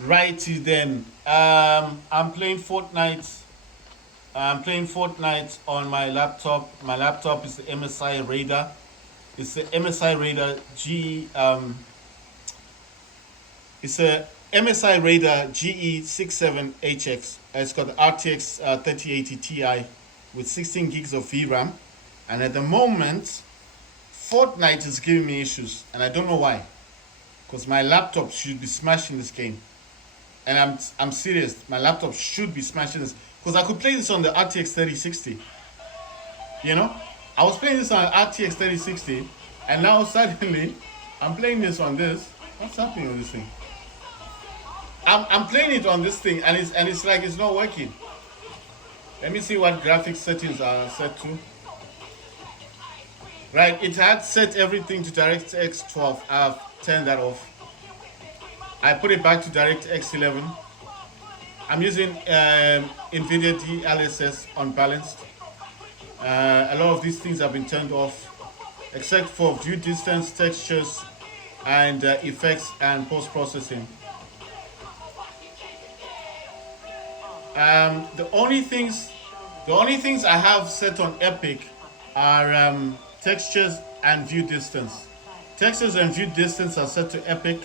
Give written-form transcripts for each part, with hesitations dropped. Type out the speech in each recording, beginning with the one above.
Righty then. I'm playing Fortnite. I'm playing Fortnite on my laptop. My laptop is the MSI Raider. It's the MSI Raider G. It's a MSI Raider GE67HX. It's got the RTX 3080 Ti with 16 gigs of VRAM, and at the moment, Fortnite is giving me issues, and I don't know why. Because my laptop should be smashing this game. And I'm serious. My laptop should be smashing this because I could play this on the RTX 3060. You know, I was playing this on RTX 3060, and now suddenly I'm playing this on this. What's happening with this thing? I'm playing it on this thing, and it's like it's not working. Let me see what graphics settings are set to. Right, it had set everything to DirectX 12. I've turned that off. I put it back to DirectX 11. I'm using NVIDIA DLSS unbalanced. A lot of these things have been turned off, except for view distance, textures, and effects and post processing. The only things I have set on Epic are textures and view distance. Textures and view distance are set to Epic.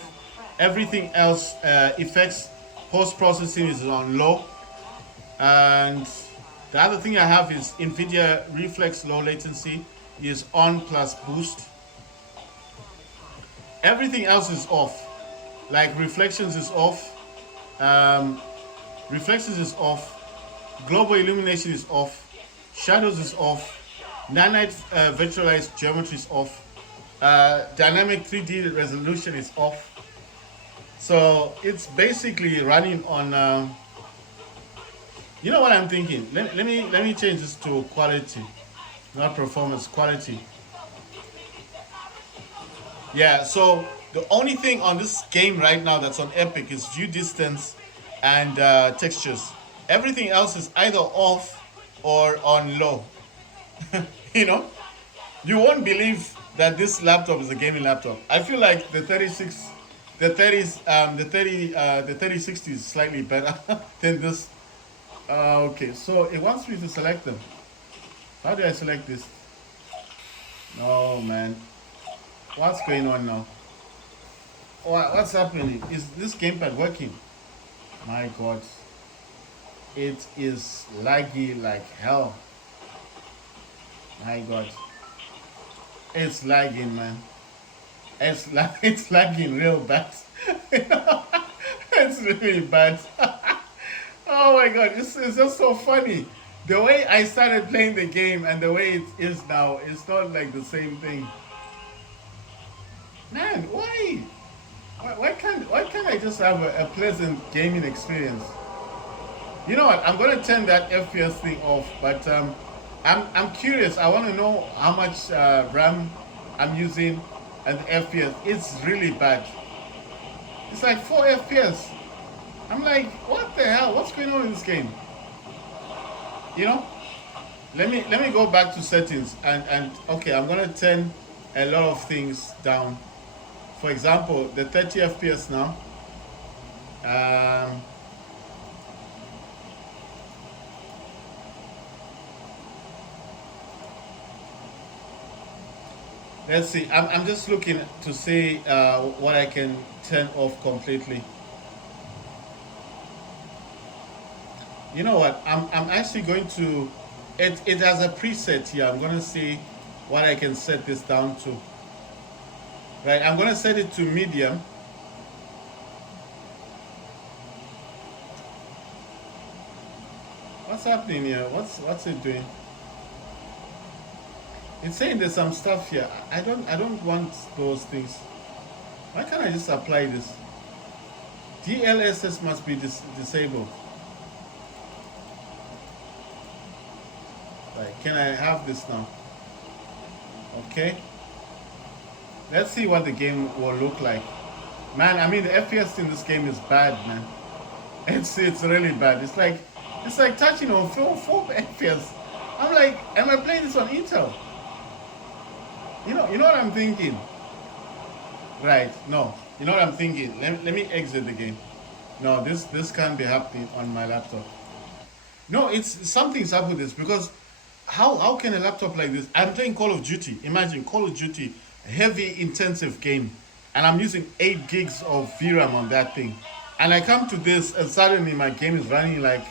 Everything else, effects, post processing is on low. And the other thing I have is NVIDIA Reflex low latency is on plus boost. Everything else is off. Like reflections is off. Reflections is off. Global illumination is off. Shadows is off. Nanite virtualized geometry is off. Dynamic 3D resolution is off. So it's basically running on. You know what I'm thinking? Let me change this to quality, not performance. Quality. Yeah. So the only thing on this game right now that's on Epic is view distance and textures. Everything else is either off or on low. You know, you won't believe that this laptop is a gaming laptop. I feel like the 36, the 30s, the 3060 is slightly better than this. Okay, so it wants me to select them. How do I select this? No, man. What's going on now? What's happening? Is this gamepad working? My God. It is laggy like hell. My God. It's lagging, man. It's lagging real bad. It's really bad. Oh my God, it's just so funny. The way I started playing the game and the way it is now, it's not like the same thing. Man, why? Why can't I just have a pleasant gaming experience? You know what? I'm gonna turn that FPS thing off, but I'm curious. I want to know how much RAM I'm using and the FPS. It's really bad. It's like 4 FPS. I'm like, what the hell? What's going on in this game? You know? Let me go back to settings and okay, I'm gonna turn a lot of things down. For example, the 30 FPS now. Um, let's see. I'm just looking to see what I can turn off completely. You know what? I'm actually going to. It has a preset here. I'm gonna see what I can set this down to. Right. I'm gonna set it to medium. What's happening here? What's it doing? It's saying there's some stuff here. I don't want those things. Why can't I just apply this? DLSS must be disabled. Right, can I have this now? Okay. Let's see what the game will look like. Man, I mean the FPS in this game is bad, man. It's really bad. It's like touching on 4 FPS. I'm like, am I playing this on Intel? You know what I'm thinking? Right, no. You know what I'm thinking? Let me exit the game. No, this can't be happening on my laptop. No, it's something's up with this because how can a laptop like this? I'm playing Call of Duty. Imagine Call of Duty, heavy intensive game, and I'm using 8 gigs of VRAM on that thing, and I come to this and suddenly my game is running like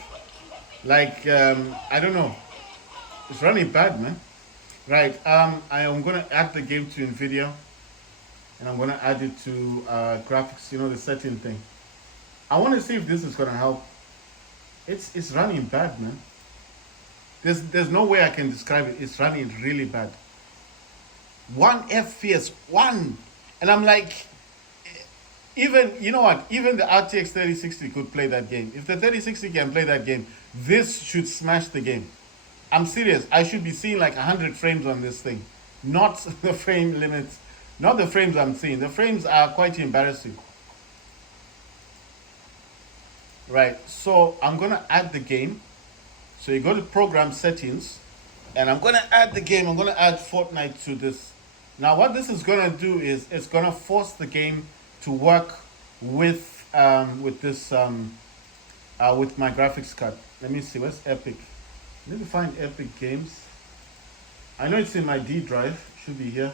I don't know, it's running bad, man. Right. I am gonna add the game to Nvidia, and I'm gonna add it to graphics. You know the setting thing. I want to see if this is gonna help. It's running bad, man. There's no way I can describe it. It's running really bad. 1 FPS, one, and I'm like, even you know what? Even the RTX 3060 could play that game. If the 3060 can play that game, this should smash the game. I'm serious. I should be seeing like 100 frames on this thing, not the frame limits, not the frames I'm seeing. The frames are quite embarrassing. Right. So I'm gonna add the game. So you go to program settings, and I'm gonna add the game. I'm gonna add Fortnite to this. Now, what this is gonna do is it's gonna force the game to work with this with my graphics card. Let me see. Where's Epic? Let me find Epic Games. I know it's in my D drive. Should be here.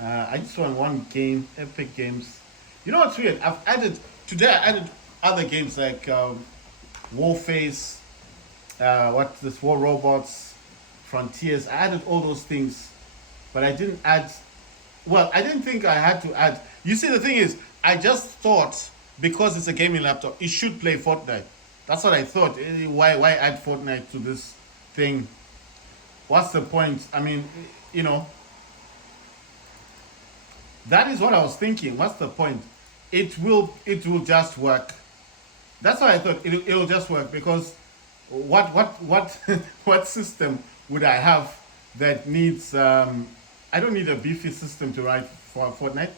I just want one game. Epic Games. You know what's weird? I've added today. I added other games like Warface, what this War Robots, Frontiers. I added all those things, but I didn't add. Well, I didn't think I had to add. You see, the thing is, I just thought because it's a gaming laptop, it should play Fortnite. That's what I thought. Why add Fortnite to this thing? What's the point? I mean, you know, that is what I was thinking. What's the point? It will just work. That's what I thought. It'll just work because what what system would I have that needs I don't need a beefy system to write for Fortnite.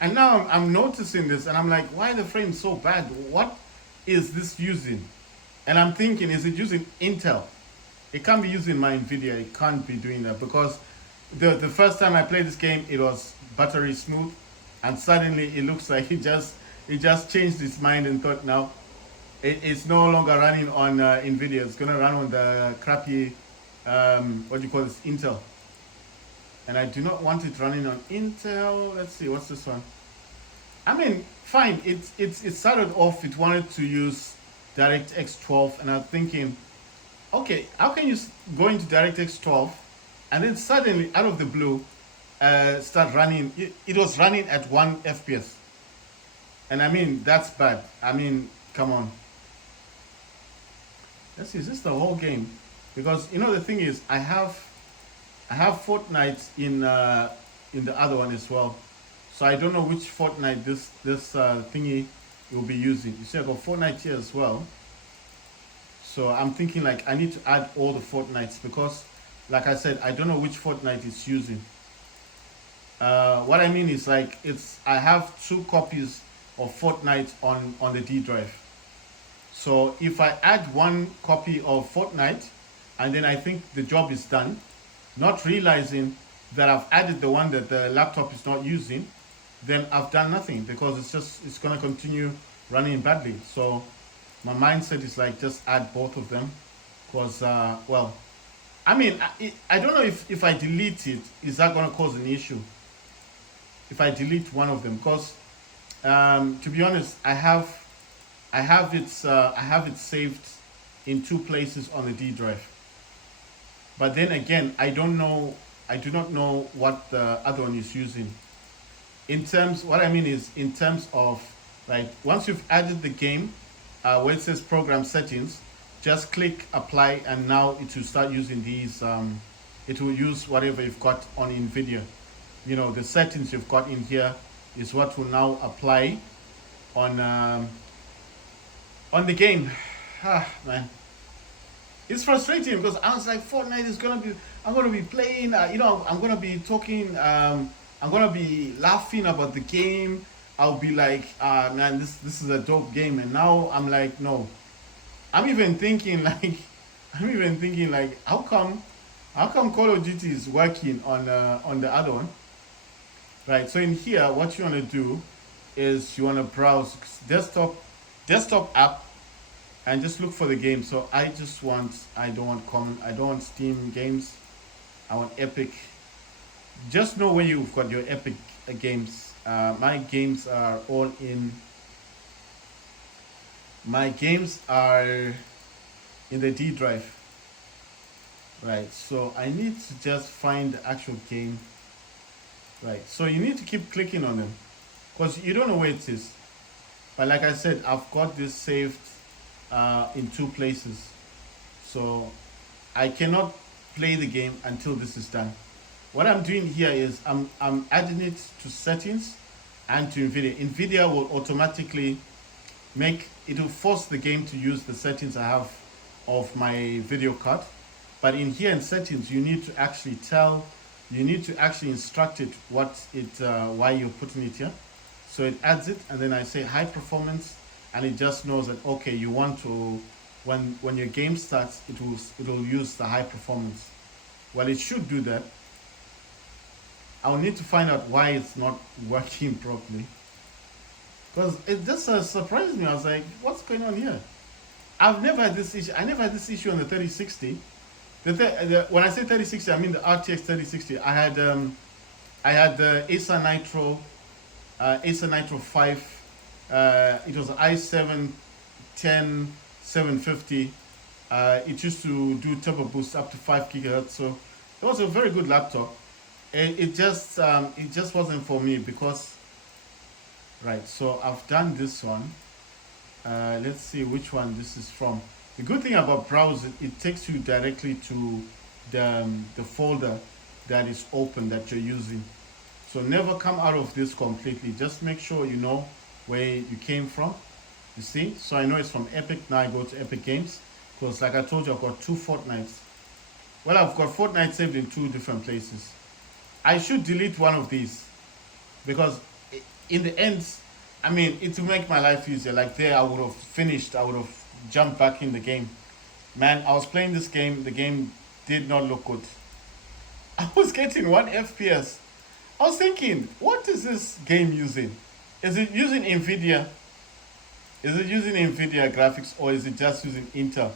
And now I'm noticing this and I'm like, why are the frames so bad? What is this using? And I'm thinking, is it using Intel? It can't be using my Nvidia. It can't be doing that because the first time I played this game, it was buttery smooth, and suddenly it looks like it just changed its mind and thought now it's no longer running on Nvidia. It's gonna run on the crappy what do you call this, Intel. And I do not want it running on Intel. Let's see, what's this one? I mean, fine. It started off. It wanted to use DirectX 12, and I'm thinking, okay, how can you go into DirectX 12, and then suddenly, out of the blue, start running? It was running at 1 FPS, and I mean that's bad. I mean, come on. Let's see. Is this the whole game? Because you know the thing is, I have Fortnite in the other one as well. So I don't know which Fortnite this thingy will be using. You see, I got Fortnite here as well. So I'm thinking like I need to add all the Fortnites because, like I said, I don't know which Fortnite it's using. What I mean is like I have 2 copies of Fortnite on the D drive. So if I add 1 copy of Fortnite, and then I think the job is done, not realizing that I've added the one that the laptop is not using, then I've done nothing because it's gonna continue running badly. So my mindset is like just add both of them, because well, I mean I don't know if I delete it, is that gonna cause an issue? If I delete one of them, because to be honest, I have it saved in 2 places on the D drive. But then again, I do not know what the other one is using. What I mean is in terms of, like, once you've added the game, where it says program settings, just click apply, and now it will start using these. It will use whatever you've got on NVIDIA. You know, the settings you've got in here is what will now apply on the game. Ah, man. It's frustrating because I was like, Fortnite is gonna be. I'm gonna be playing. I'm gonna be talking. I'm gonna be laughing about the game. I'll be like, man, this is a dope game. And now I'm like, no. I'm even thinking like, how come Call of Duty is working on the other one, right? So in here, what you wanna do is you wanna browse desktop. desktop app and just look for the game. So I don't want common, I don't want Steam games. I want Epic. Just know where you've got your Epic games. My games are all in. My games are in the D drive. Right. So I need to just find the actual game. Right. So you need to keep clicking on them because you don't know where it is. But like I said, I've got this saved in two places. So I cannot play the game until this is done. What I'm doing here is I'm adding it to settings and to NVIDIA. NVIDIA will automatically make it will force the game to use the settings I have of my video card. But in here in settings, you need to actually you need to actually instruct it why you're putting it here. So it adds it, and then I say high performance, and it just knows that okay, you want to when your game starts, it'll use the high performance. Well, it should do that. I'll need to find out why it's not working properly because it just surprised me. I was like, what's going on here? I've never had this issue. I never had this issue on the 3060. When I say 3060, I mean the RTX 3060. I had the Acer Nitro 5. It was an i7 10 750. It used to do turbo boost up to 5 gigahertz. So it was a very good laptop. It just wasn't for me because right. So I've done this one. Let's see which one this is from. The good thing about browser, it takes you directly to the folder that is open that you're using. So never come out of this completely. Just make sure you know where you came from. You see? So I know it's from Epic. Now I go to Epic Games. Because like I told you, I've got two Fortnites. Well, I've got Fortnite saved in two different places. I should delete one of these. Because in the end, I mean, it will make my life easier. Like there, I would have finished. I would have jumped back in the game. Man, I was playing this game. The game did not look good. I was getting 1 FPS. I was thinking, what is this game using? Is it using NVIDIA? Is it using NVIDIA graphics or is it just using Intel?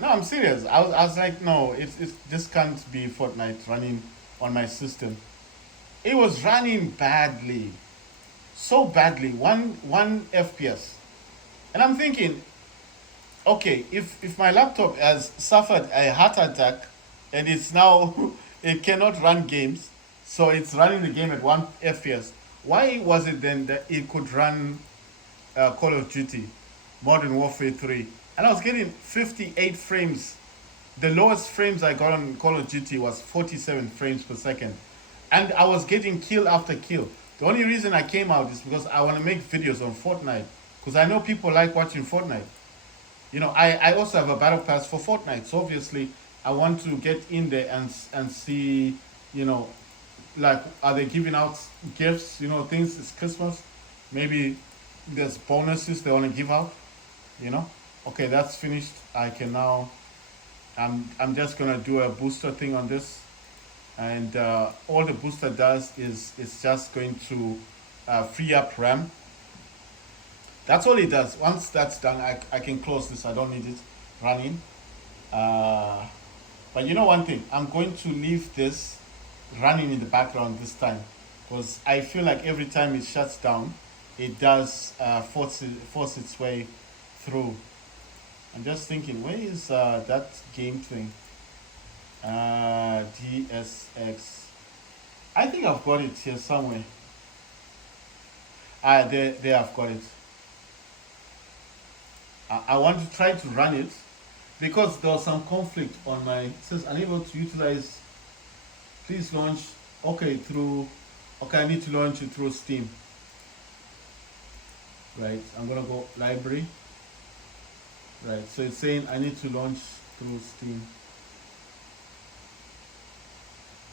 No, I'm serious. I was like, no, this can't be Fortnite running on my system. It was running badly. So badly. One FPS. And I'm thinking, okay, if my laptop has suffered a heart attack and it's now it cannot run games, so it's running the game at 1 FPS. Why was it then that it could run Call of Duty, Modern Warfare 3? And I was getting 58 frames. The lowest frames I got on Call of Duty was 47 frames per second. And I was getting kill after kill. The only reason I came out is because I want to make videos on Fortnite. Because I know people like watching Fortnite. You know, I also have a battle pass for Fortnite. So obviously, I want to get in there and see, you know, like, are they giving out gifts, you know, things, it's Christmas. Maybe there's bonuses they want to give out, you know. Okay, that's finished. I can now, I'm just going to do a booster thing on this. And all the booster does is it's just going to free up RAM. That's all it does. Once that's done, I can close this. I don't need it running. But you know one thing, I'm going to leave this running in the background this time because I feel like every time it shuts down, it does force its way through. I'm just thinking, where is that game thing? DSX. I think I've got it here somewhere. There I've got it. I want to try to run it because there was some conflict on my. It says unable to utilize. Please launch. Okay, I need to launch it through Steam. Right, I'm gonna go library. Right, so it's saying I need to launch through Steam.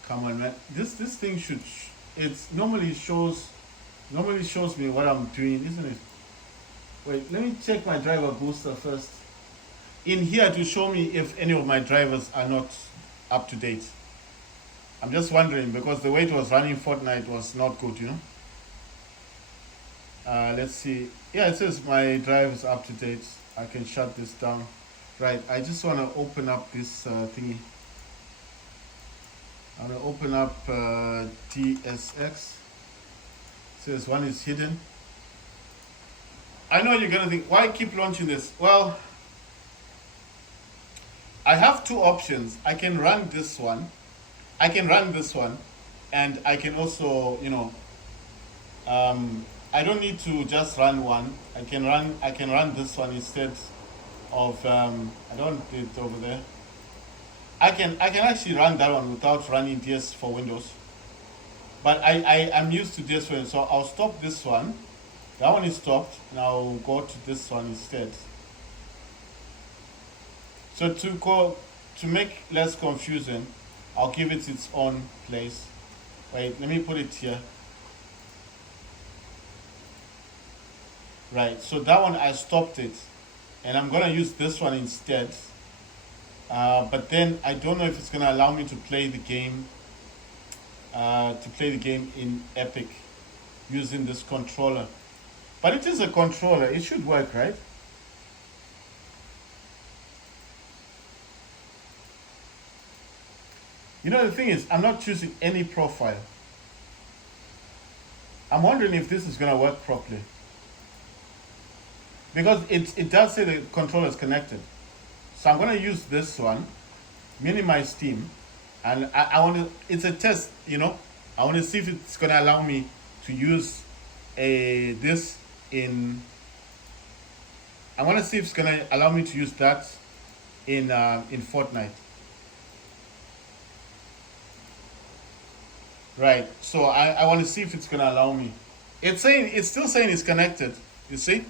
Come on, man. This thing should. It's normally shows me what I'm doing, isn't it? Wait, let me check my driver booster first. In here to show me if any of my drivers are not up to date. I'm just wondering because the way it was running Fortnite was not good, you know. Let's see. Yeah, it says my drive is up to date. I can shut this down. Right, I just want to open up this thingy. I'm going to open up TSX. It says one is hidden. I know you're going to think, why keep launching this? Well, I have two options. I can run this one. I can run this one. And I can also, I don't need to just run one. I can run this one instead of I don't do it over there. I can actually run that one without running DS for Windows. But I'm used to DS for Windows, so I'll stop this one. That one is stopped, and I'll go to this one instead. So to make less confusion, I'll give it its own place. Wait, let me put it here. Right, so that one I stopped it, and I'm gonna use this one instead. But then I don't know if it's gonna allow me to play the game. In Epic using this controller. But it is a controller. It should work, right? The thing is, I'm not choosing any profile. I'm wondering if this is gonna work properly. Because it does say the controller is connected. So I'm going to use this one, minimize Steam, and I want to, it's a test, I want to see if it's going to allow me to use this I want to see if it's going to allow me to use that in Fortnite. Right, so I want to see if it's going to allow me. It's still saying it's connected, you see?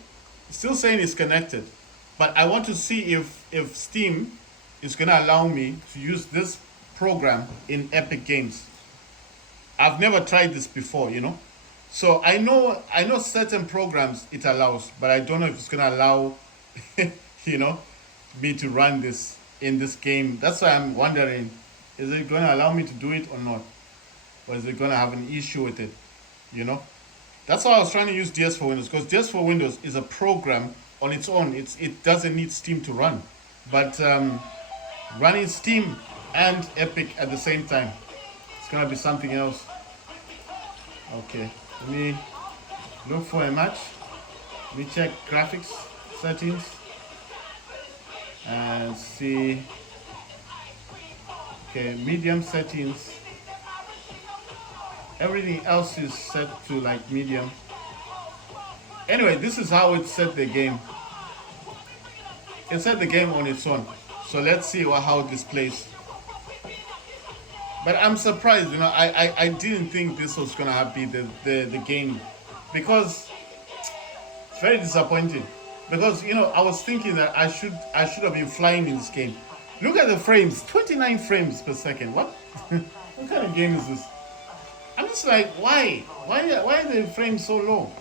It's still saying it's connected. But I want to see if Steam is going to allow me to use this program in Epic Games. I've never tried this before, So I know certain programs it allows, but I don't know if it's going to allow, me to run this in this game. That's why I'm wondering, is it going to allow me to do it or not? Or is it going to have an issue with it, That's why I was trying to use DS for Windows, because DS for Windows is a program on its own. It doesn't need Steam to run. But running Steam and Epic at the same time, it's going to be something else. Okay, let me look for a match. Let me check graphics settings and see. Okay, medium settings. Everything else is set to like medium. Anyway, this is how it set the game. It set the game on its own. So let's see how this plays. But I'm surprised, I didn't think this was gonna be the game, because it's very disappointing. Because I was thinking that I should have been flying in this game. Look at the frames, 29 frames per second. What? What kind of game is this? I'm just like, why? Why are the frames so low?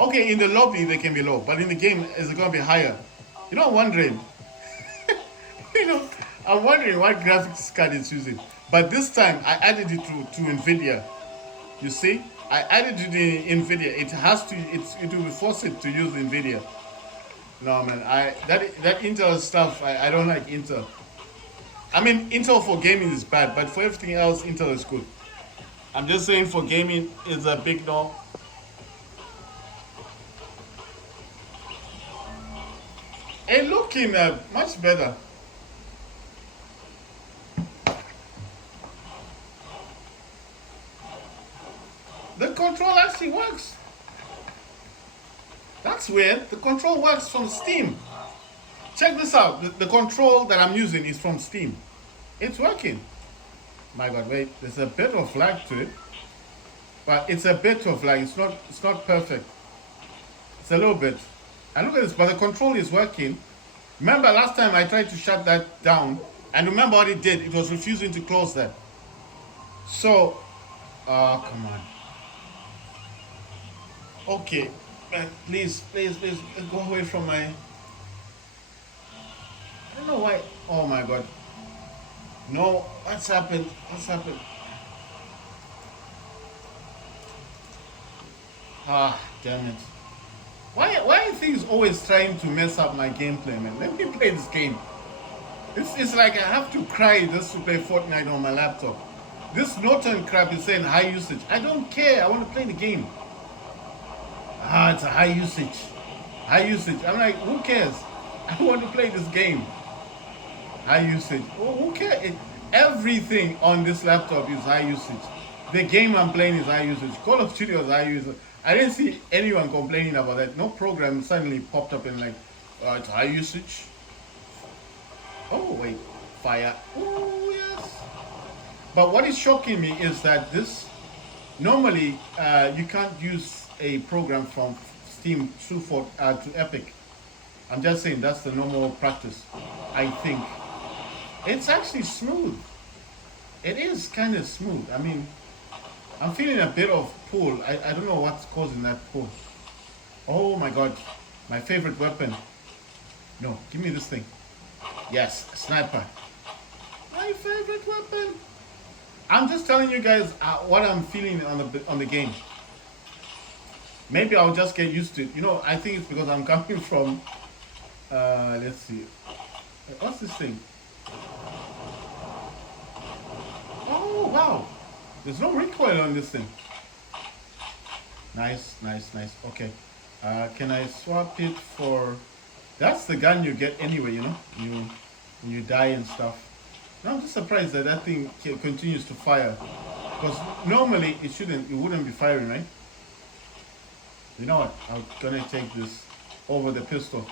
Okay, in the lobby they can be low, but in the game is it gonna be higher? I'm wondering. I'm wondering what graphics card it's using. But this time I added it to NVIDIA. You see, I added it to NVIDIA. It will be forced to use NVIDIA. No man, that Intel stuff, I don't like Intel. I mean, Intel for gaming is bad, but for everything else, Intel is good. I'm just saying for gaming is a big no. Hey, looking much better. The control actually works. That's weird. The control works from Steam. Check this out. The control that I'm using is from Steam. It's working. My God, wait. There's a bit of lag to it, but it's a bit of lag. It's not perfect. It's a little bit. And look at this. But the control is working. Remember last time I tried to shut that down, and remember what it did? It was refusing to close that. So, come on. Okay, please, go away from my. I don't know why. Oh my God. No, what's happened? What's happened? Damn it. Why are things always trying to mess up my gameplay, man? Let me play this game. It's like I have to cry just to play Fortnite on my laptop. This Norton crap is saying high usage. I don't care. I want to play the game. Ah, it's a high usage. High usage. I'm like, who cares? I want to play this game. High usage. Oh, who cares? Everything on this laptop is high usage. The game I'm playing is high usage. Call of Duty is high usage. I didn't see anyone complaining about that. No program suddenly popped up and like, it's high usage. Oh wait, fire. Oh yes. But what is shocking me is that this normally you can't use a program from Steam to Epic. I'm just saying that's the normal practice. I think it's actually smooth. It is kind of smooth. I mean, I'm feeling a bit of pull. I don't know what's causing that pull. Oh my god, my favorite weapon. No, give me this thing. Yes, sniper. My favorite weapon. I'm just telling you guys what I'm feeling on the game. Maybe I'll just get used to it. You know, I think it's because I'm coming from. Let's see. What's this thing? Oh wow! There's no recoil on this thing. Nice, nice, nice. Okay. Can I swap it for? That's the gun you get anyway, you know, when you die and stuff. Now I'm just surprised that that thing continues to fire, because normally it wouldn't be firing, right? You know what? I'm gonna take this over the pistol.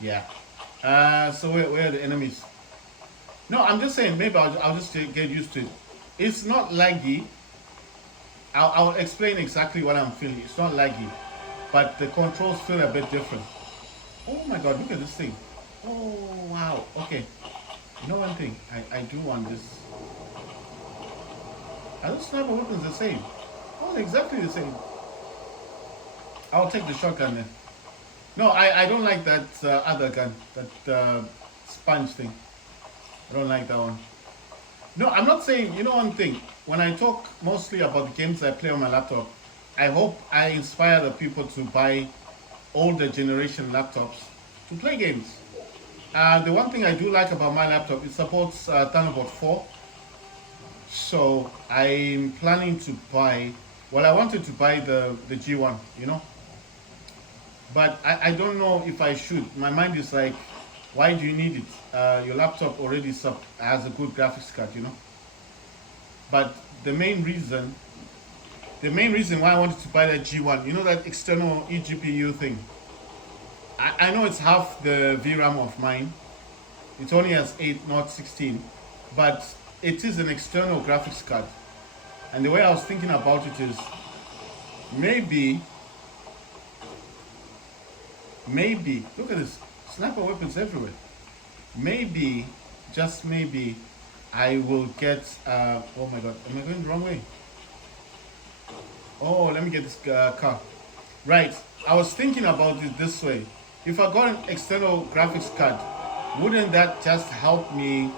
Yeah. So where are the enemies? No, I'm just saying maybe I'll just get used to it. It's not laggy. I'll explain exactly what I'm feeling. It's not laggy, but the controls feel a bit different. Oh my god, look at this thing. Oh wow, okay. You know one thing, I do want this. Are those sniper weapons the same? Oh, they're exactly the same. I'll take the shotgun then. No, I don't like that other gun, that sponge thing. I don't like that one. No, I'm not saying, you know one thing, when I talk mostly about the games I play on my laptop, I hope I inspire the people to buy older generation laptops to play games. The one thing I do like about my laptop, it supports Thunderbolt 4. So I'm planning to buy, well, I wanted to buy the G1, you know. But I don't know if I should. My mind is like, why do you need it? Your laptop already has a good graphics card, you know. But the main reason why I wanted to buy that G1, you know, that external eGPU thing. I know it's half the VRAM of mine. It only has 8, not 16. But it is an external graphics card. And the way I was thinking about it is, maybe, look at this, sniper weapons everywhere. Maybe, just maybe, I will get, oh my god, am I going the wrong way? Oh, let me get this car. Right, I was thinking about it this way. If I got an external graphics card, wouldn't that just help me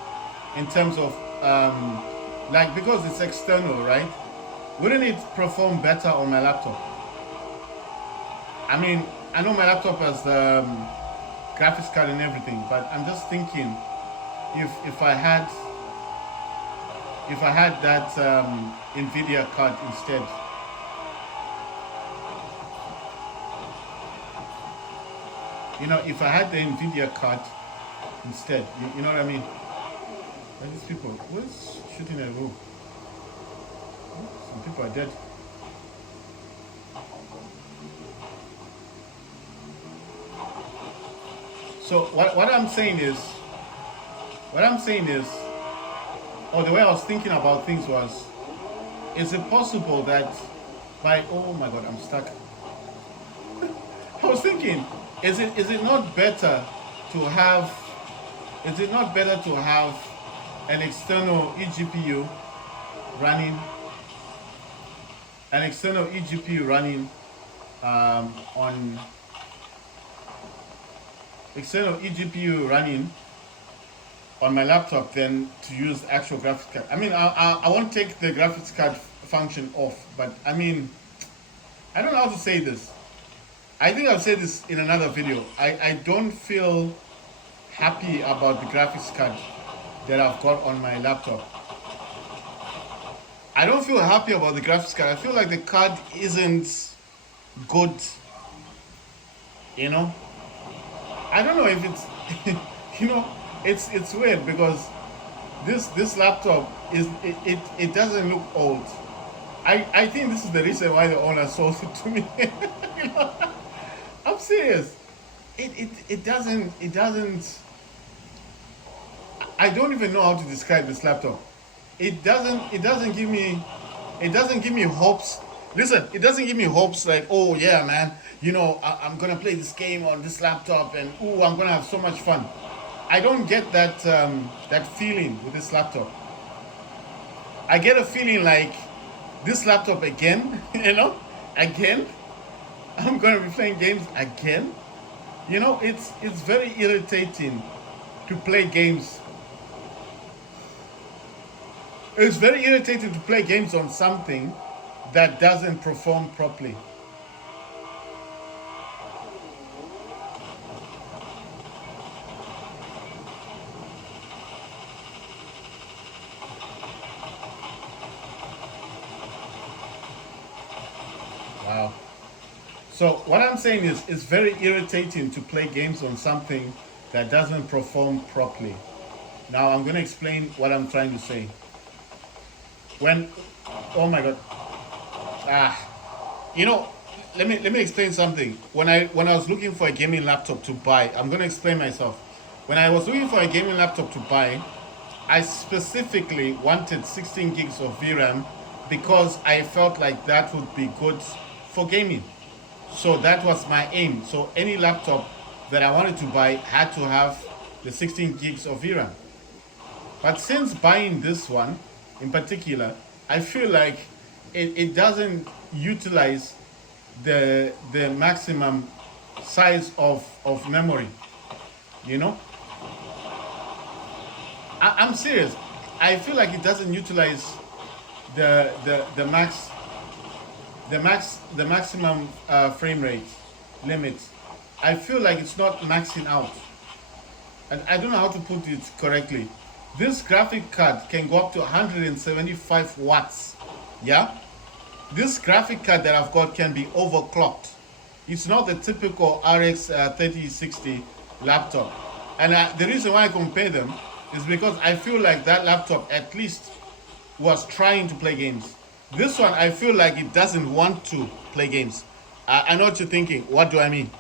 in terms of, like, because it's external, right? Wouldn't it perform better on my laptop? I mean, I know my laptop has graphics card and everything, but I'm just thinking if I had that NVIDIA card instead. You know, if I had the NVIDIA card instead, you know what I mean? Where are these people? Who's shooting at who? Some people are dead. So what I'm saying is, or the way I was thinking about things was, is it possible that by, oh my god, I'm stuck. I was thinking, is it not better to have an external eGPU running on external eGPU running on my laptop than to use actual graphics card. I mean, I won't take the graphics card function off, but I mean, I don't know how to say this. I think I've said this in another video. I don't feel happy about the graphics card that I've got on my laptop. I don't feel happy about the graphics card. I feel like the card isn't good. You know, I don't know if it's, it's weird because this laptop it doesn't look old. I think this is the reason why the owner sold it to me. You know, I'm serious. It doesn't. I don't even know how to describe this laptop. It doesn't give me hopes. Listen, it doesn't give me hopes like, oh yeah, man, I'm gonna play this game on this laptop and oh, I'm gonna have so much fun. I don't get that feeling with this laptop. I get a feeling like this laptop again, again. I'm gonna be playing games again. It's very irritating to play games. It's very irritating to play games on something that doesn't perform properly. Wow. So what I'm saying is it's very irritating to play games on something that doesn't perform properly. Now I'm going to explain what I'm trying to say. When, oh my god, you know, let me explain something. When I was looking for a gaming laptop to buy, I'm going to explain myself. When I was looking for a gaming laptop to buy, I specifically wanted 16 gigs of VRAM because I felt like that would be good for gaming. So that was my aim. So any laptop that I wanted to buy had to have the 16 gigs of VRAM. But since buying this one in particular, I feel like it doesn't utilize the maximum size of memory. I'm serious. I feel like it doesn't utilize the maximum frame rate limit. I feel like it's not maxing out, and I don't know how to put it correctly. This graphic card can go up to 175 watts. Yeah, this graphic card that I've got can be overclocked. It's not the typical RX 3060 laptop, and the reason why I compare them is because I feel like that laptop at least was trying to play games. This one, I feel like it doesn't want to play games. I know what you're thinking. What do I mean?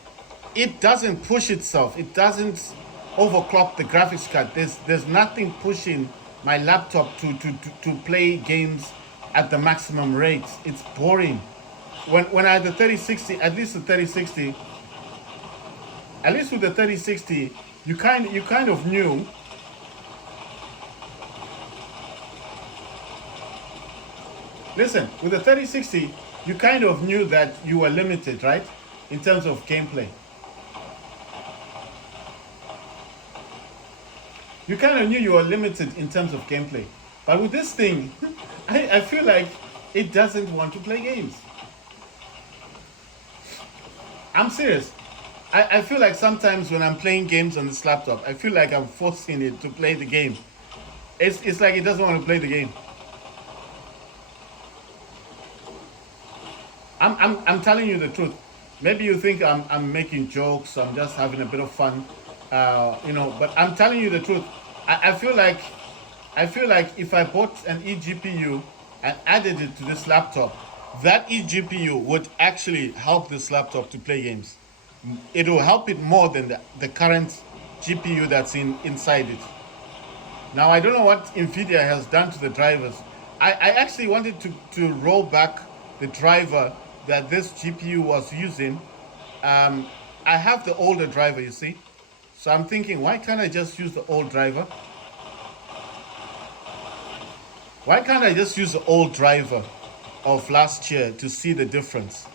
It doesn't push itself. It doesn't overclock the graphics card. There's nothing pushing my laptop to play games at the maximum rates. It's boring. When I had the 3060, at least with the 3060, you kind of knew. Listen, with the 3060, you kind of knew that you were limited, right? In terms of gameplay. You kind of knew you were limited in terms of gameplay. But with this thing, I feel like it doesn't want to play games. I'm serious. I feel like sometimes when I'm playing games on this laptop, I feel like I'm forcing it to play the game. It's like it doesn't want to play the game. I'm telling you the truth. Maybe you think I'm making jokes. I'm just having a bit of fun, But I'm telling you the truth. I feel like if I bought an eGPU and added it to this laptop, that eGPU would actually help this laptop to play games. It will help it more than the current GPU that's inside it. Now I don't know what NVIDIA has done to the drivers. I actually wanted to roll back the driver that this GPU was using. I have the older driver, you see. So I'm thinking, why can't I just use the old driver? Why can't I just use the old driver of last year to see the difference?